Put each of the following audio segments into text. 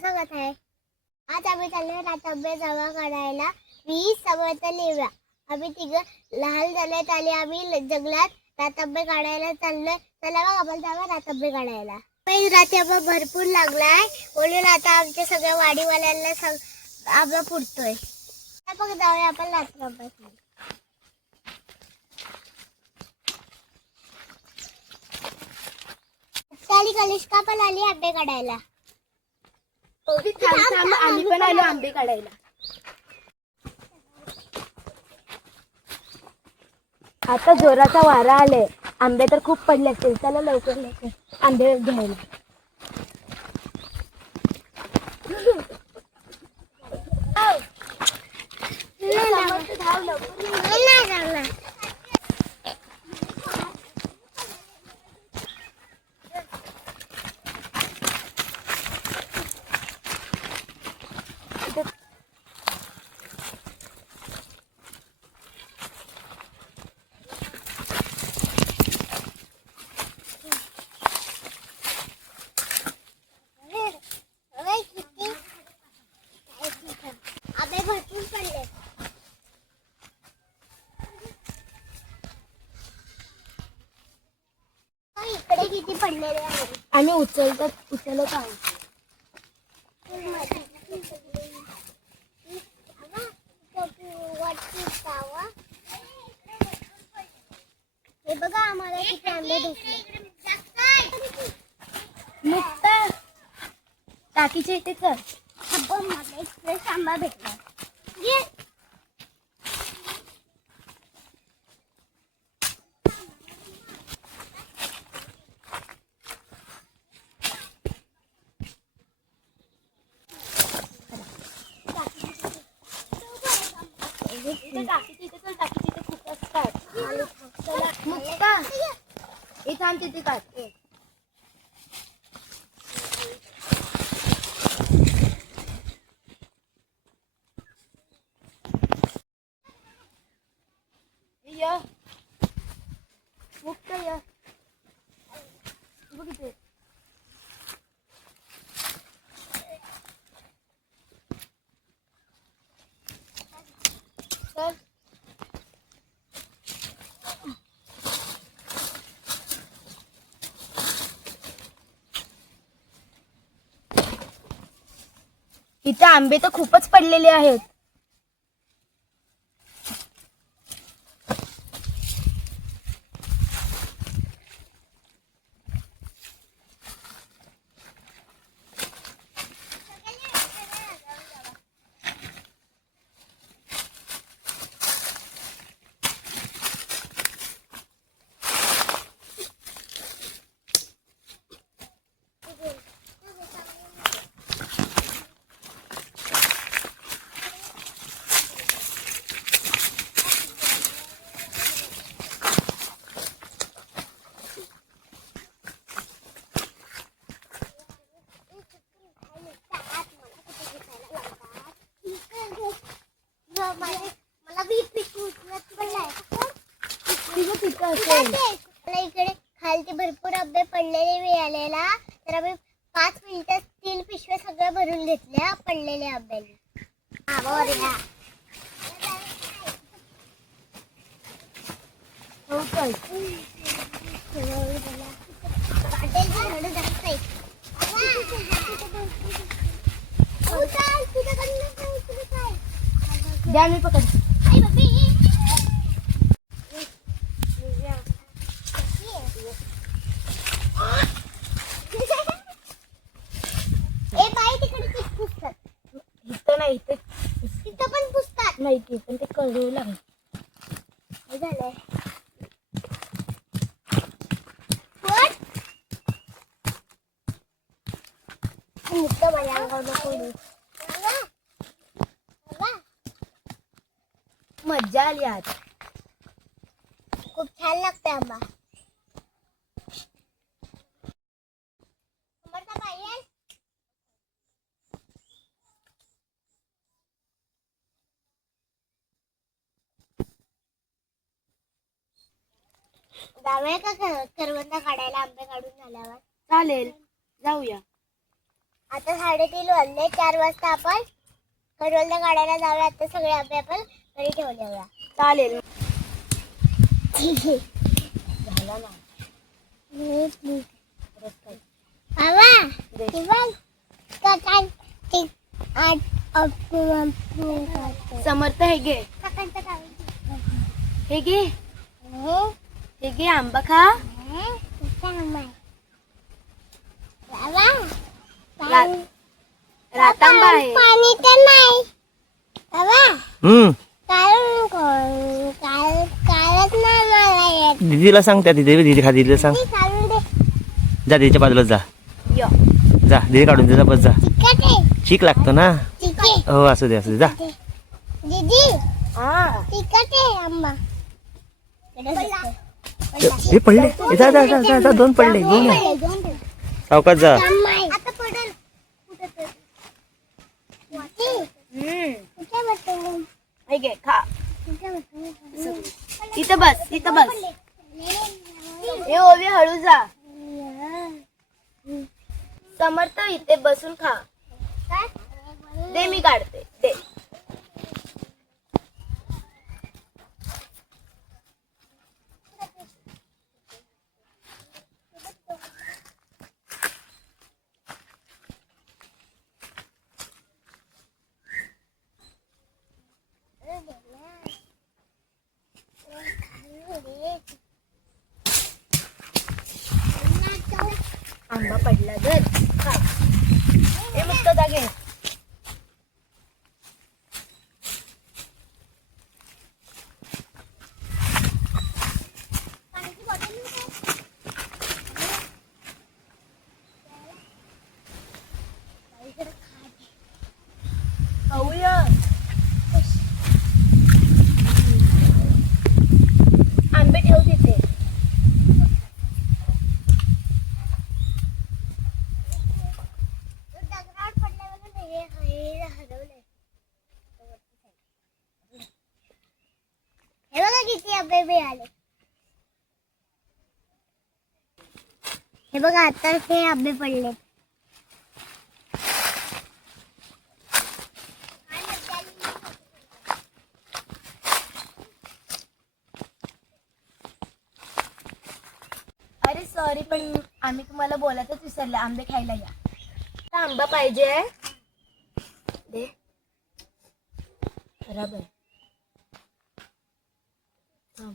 सांगत आहे. आज आम्ही चाललोय रातंबे जमा काढायला 20 समर्थ लिव्या. आम्ही तिघं लहान झाल्यात आले आम्ही जंगलात रातंबे काढायला चाललोय. चला मग आपण जाऊया रातंबे काढायला. रातंबा भरपूर लागलाय म्हणून आता आमच्या सगळ्या वाडीवाल्यांना आंबा पुरतोय. मग जाऊया आपण रातंबा. कलिष्का पण आली आंबे काढायला. आम्ही पण आलो आंबे काढायला. आता जोराचा वारा आले. आंबे तर खूप पडले असतील. चला लवकर लवकर आंबे घ्यायला. इकडे किती पडलेले आहेत. आम्ही उचलत आहोत. हे बघा आम्हाला किती आंबे भेटले. मुक्ता टाकीच्या इथे कर. मला एक फ्रेश आंबा भेटला. टाकीच्या खूप असतात. मुक्ता इथे आण तिथे काढ. मुक्त या बघ इथे. चल इथे आंबे तर खूपच पडलेले आहेत. मला इकडे खालती भरपूर आंबे पडलेले मिळालेला. तर आम्ही 5 मिनिटात 3 पिशव्या सगळ्या भरून घेतल्या पडलेले आंब्याने. द्या मी पकड. इथं नाही तिथं पण पुसतात नाही ते पण ते कळू लागलं. काय झालंय माझ्या अंगावर मज्जा आली आज. खूप छान लागते आंबा. जाऊया का करवंद काढायला आंबे काढून झाल्यावर? चालेल. जाऊया. आता 3:30 वाजले. 4 वाजता आपण कडवलला काढायला जाऊया. आता सगळे आंबे आपण घरी ठेवून येऊया. चालेल. झाला ना. बाबा दे. हे बघ. काकां ठीक आज समर्थ हे घे. काकांचं काम. हे घे. हे हे घे आंबा खा. बाबा रा- रातांबा आहे. पाणी तर नाही बाबा. कालच नाही मला येत. दीदीला सांग त्या दीदी खा दीदीला सांग. ती काढून दे. जा दीदीच्या बाजूला जा. यो. जा दीदी काढून दे जा बस जा. चिकट आहे. चीक लागतो ना. चिकट हो असू दे जा. दीदी हा. चिकट आहे आंबा. हे पडले हे जा जा जा जा 2 पडले. घेऊन ये. सावकाश जा. आता पडेल. कुठे बसतो? हे घे खा. कुठे बसतो? इथं बस. इथं बस. हे ओवी हळू जा. समर्थ इथे बसून खा. दे मी काढते. दे. आंबा पडला तर खा. हे मुक्त घे. खाऊया. आंबे ठेव तिथे. दगडावर पडल्यावर हे हरवलंय. हे बघा किती आंबे मिळाले. हे बघा आता हे आंबे पडले. अरे सॉरी पण आम्ही तुम्हाला बोलायचंच विसरले. आंबे खायला या. आंबा पाहिजे. दे. खराब आहे. थांब.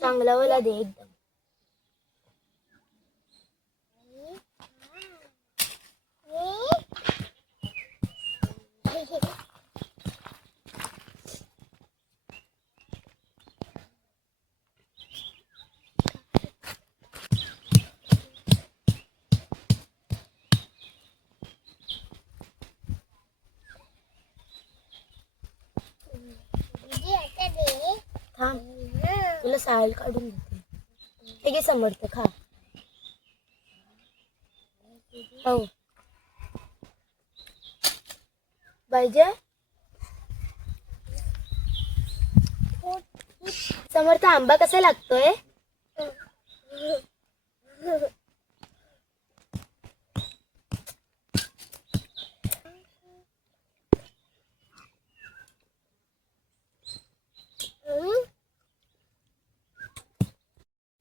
चांगला वाला दे एकदम. थांब. तुला साल काढून देते. हे घे समर्थ खा. हो पाहिजे. समर्थ आंबा कसा लागतोय.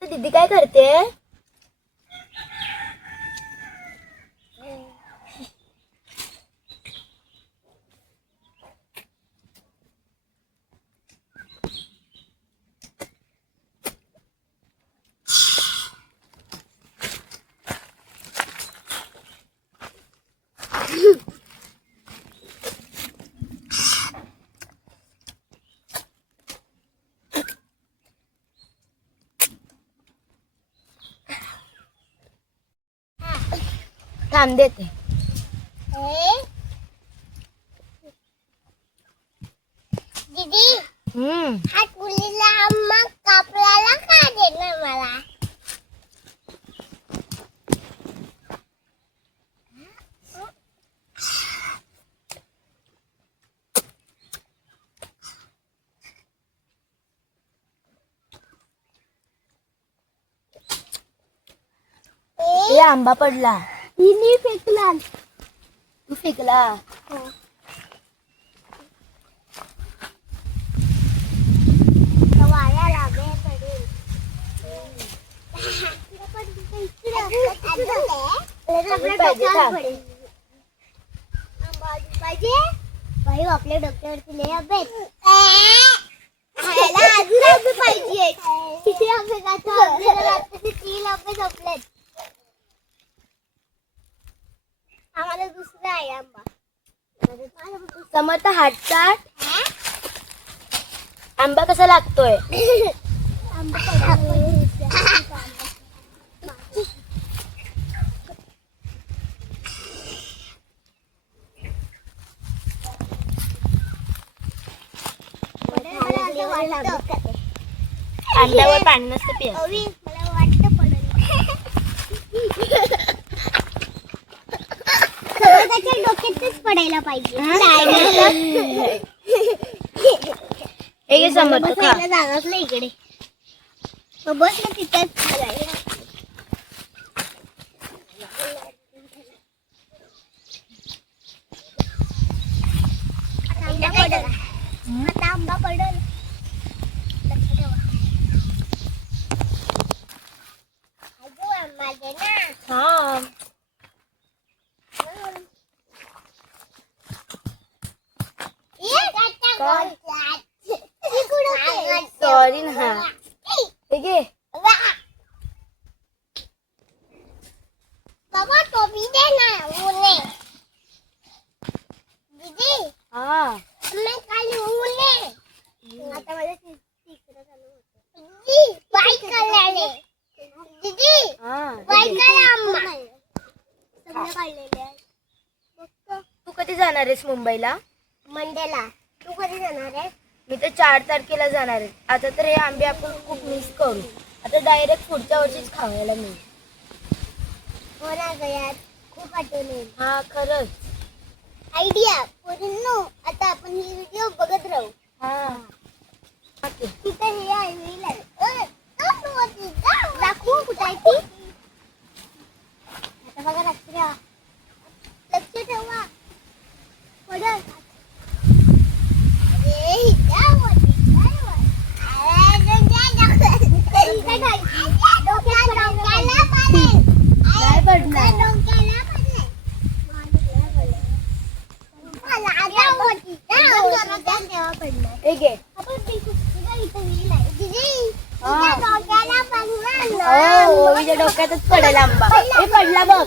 दीदी काय करते. थांब देते. दीदी हम्म. हा कुलीला आंबा कापल्याला का देणार मला. आंबा पडला. हिने फेकला. तू फेकला. वाया लागे पडेल. पाहिजे बाई आपल्या डोक्यावरती लय अभ्यास. अजून आंबे पाहिजे. किती आंबे आपल्याला 3 आंबे संपलेत. आम्हाला दुसरा आहे आंबा. समर्थ हात काढ. आंबा कसा लागतोय? अंड्यावर पाणी नसतं पिया. मला वाटतं पडेल. त्याच्या डोक्यातच पडायला पाहिजे. हे घे समर्थ खा. बसायला जागाच नाही इकडे. मग बस ना तिथेच. आता आंबा पडल. लक्ष ठेवा. अजून आंबा दे ना. हा. सॉरी ना. हे घे. बाबा टोपी दे ना. ऊने दीदी हा. मैं खाली ऊने. आता माझं तिसरं चालू होतं. दीदी व्हाईट कलरने. दीदी हा. व्हाईट कलर आंबा सगळं काढलेले आहे. तू कधी जाणार आहेस मुंबईला? मंडेला. तू कधी जाणार आहे? मी तर 4 तारखेला जाणार आहे. आता तर हे आंबे आपण खूप मिस करू. आता डायरेक्ट पुढच्या वर्षीच खावायला मिळेल. हो ना गयात खूप आठवण येईल. हा खरंच. आयडिया पोरींनो. आता आपण ही व्हिडिओ बघत राहू. हा. तिथे हे आहे रील आहे. दाखवू कुठे आहे ती? आता बघा लक्ष ठेवा. पडल. हे घे. ओवीच्या डोक्यातच पडेल आंबा. हे पडला बघ.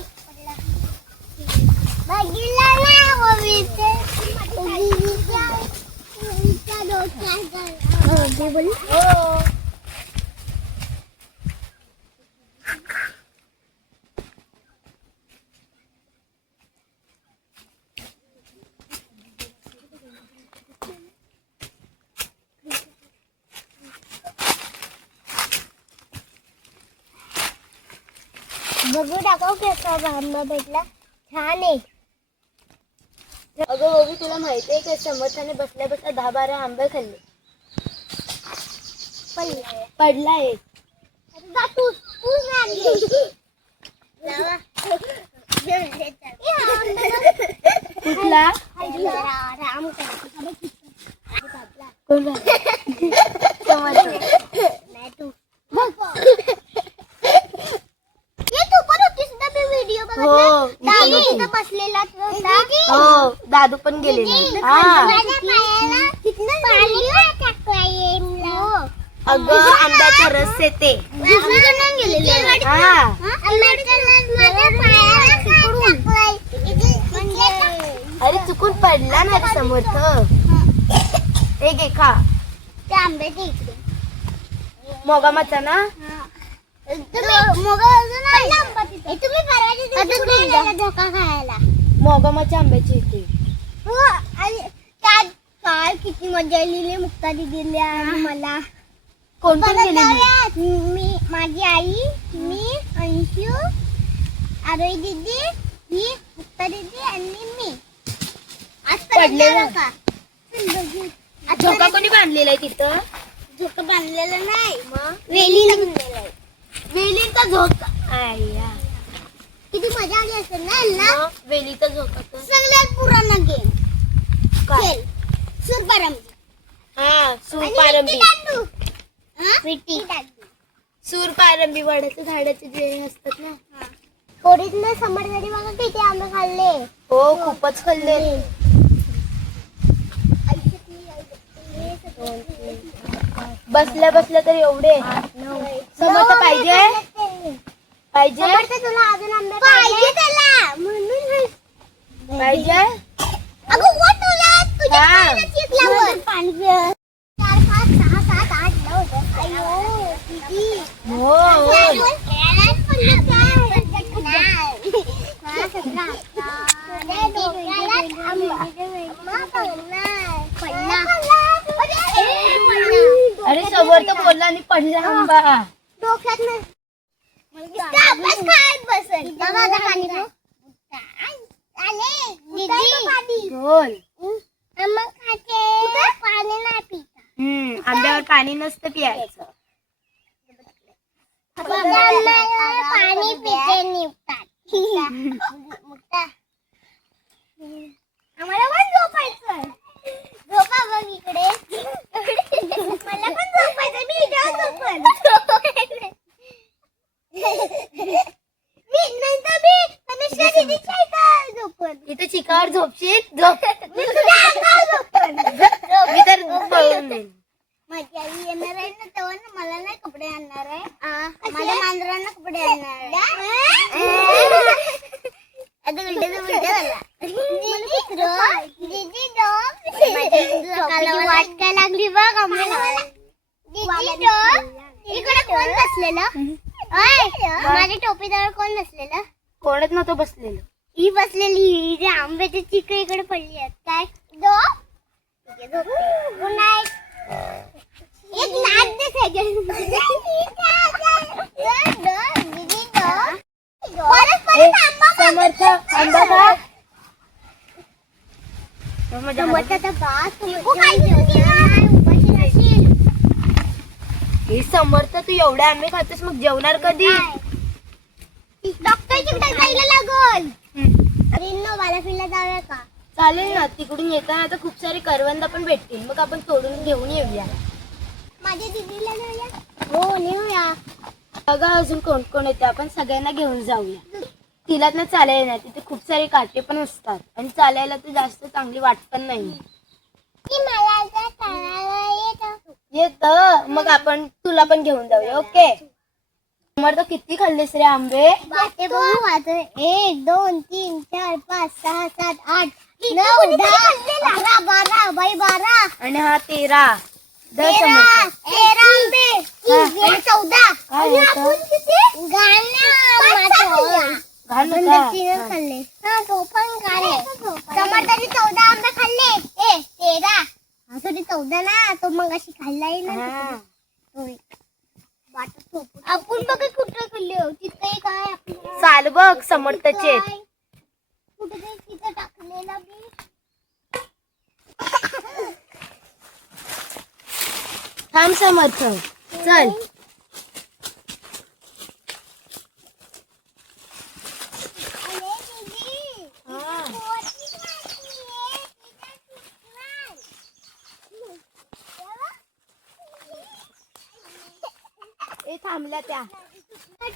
हो. बघू टाकाव कसा आंबा भेटला. छान आहे. अगं ओवी तुला माहिती आहे का समर्थाने बसल्या बसल्या 10-12 आंबे खाल्ले. पडला एक. कुठला? नाही तू. तू पण होतीस ना मी व्हिडिओ हो. दादू तिथं बसलेला होता. हो दादू पण गेलेला. हा. अगं आंब्याचा रस येते. हा. अरे चुकून पडला ना रे समर्थ. हे घे खा. ते आंब्याच्या इकडे मोगामाचा ना. धोका खायला. मोगामाच्या आंब्याची इथे. हो आणि त्यात काय किती मजा लिहिली मुक्ता दिदीने आणि मला. कोण कोण गेलेली? मी, माझी आई, मी, अंशू, आरोही दीदी, ही मुक्ता दीदी आणि मी. आज पडलेलं. का झोका कोणी बांधलेला आहे तिथं? झोका बांधलेलं नाही. मग वेली बांधलेलं आहे. वेलींचा झोका. आया. किती मजा आली असेल ना यांना. वेलीचं झोपत सगळ्यात पुराणा गेम काय खेळ सूरपारंबी. हा सूरपारंबी. विटी सूरपारंबी वडाच्या झाडाचे जे असतात ना. पोरीतनं समरसाठी बघा किती आंबे खाल्ले. हो खूपच खाल्ले. बसल्या बसल्या तर एवढे. समर्थ पाहिजे पाहिजे समर्थ तुला अजून आंबे पाहिजे त्याला म्हणून पाहिजे. अगं वो तुला तुझ्या हा. पायाला चिकलावर. 4, 5, 6, 7, 8, 9, 10. अयो किती. हो हो. अरे समर्थ बोलला आणि पडला आंबा. डोक्यात अभ्यास खात बसेल. बाबा आता पाणी पिऊ. आले दीदी. बोल. मग खाते पाणी नाही पिता. आंब्यावर पाणी नसतं पियायचं. पाणी पिते निघतात. आम्हाला पण झोपायचं. झोपा बघ इकडे. मला पण झोपायचं. मी इथं झोपण. मी नंतर मी तनुष्का दीदीच्या इथं झोपण. इथे चिकावर झोपशील. झोप. मी तुझ्या अंगावर झोपण. मी तर पळून जाईन. माझी आई येणार आहे ना तेव्हा ना मला नाही कपडे आणणार आहे. माझ्या मांजरांना कपडे आणणार आहे. आता उलट्याचं उलट्या झाला. दीदी वाट काय लागली बघ आम्हाला. इकडे कोण बसलेलं. माझ्या टोपीजवळ कोण बसलेलं. कोणच नव्हतं बसलेलं. ही बसलेली ही जे आंब्याची चिकं इकडे पडली आहेत. काय गुड नाईट. एक नाच दे सेकंड. समर्थ आंबा खा. हे समर्थ तू एवढे आंबे खातोस मग जेवणार कधी. डॉक्टरची जायला लागल. बालाफिरला जाऊया का. चालेल ना. तिकडून येताना आता खूप सारे करवंद पण भेटतील. मग आपण तोडून घेऊन येऊया. माझ्या दीदीला जाऊया. हो नेऊया. बघा अजून कोण कोण येतं. आपण सगळ्यांना घेऊन जाऊया. तिला ना चालायला नाही. तिथे खूप सारे काटे पण असतात आणि चालायला तर जास्त चांगली वाट पण नाही. येत मग आपण तुला पण घेऊन जाऊया. ओके. समर्थ किती खाल्लेस रे आंबे. 1, 2, 3, 4, 5, 6, 7, 8, 9, 10, 11, 12 बाई 12 आणि हा 13. 13 आंबे. आणि 14. काय आणि होतं? आपण किती घाल आपण होता. 3 खाल्ले. हा तो पण खाल्ले. समर्थाने 14 आंबे खाल्ले. 13 सॉरी 14 ना. तो मग अशी खाल्लाय ना. हा. आपण बघा कुठं खाल्ले. तिथे काय आपलं चाल बघ समर्थचे. कुठे तिथं टाकलेला बी. थांब समर्थ. चल. थांबल्या त्या.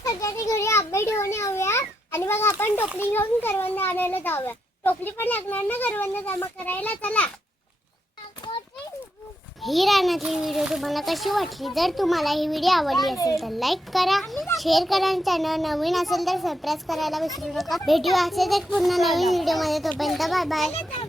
सगळ्यांनी घरी आंबे ठेवून येऊया आणि मग आपण टोपली घेऊन करवंद आणायला जाऊया. टोपली पण लागणार ना करवंद जमा करायला. चला. ही रानातली व्हिडिओ तुम्हाला कशी वाटली. जर तुम्हाला ही व्हिडिओ आवडली असेल तर लाईक करा, शेअर करा आणि चॅनल नवीन असेल तर सबस्क्राईब करायला विसरू नका. भेटू असेच एक पुन्हा नवीन व्हिडिओ मध्ये. तोपर्यंत बाय बाय.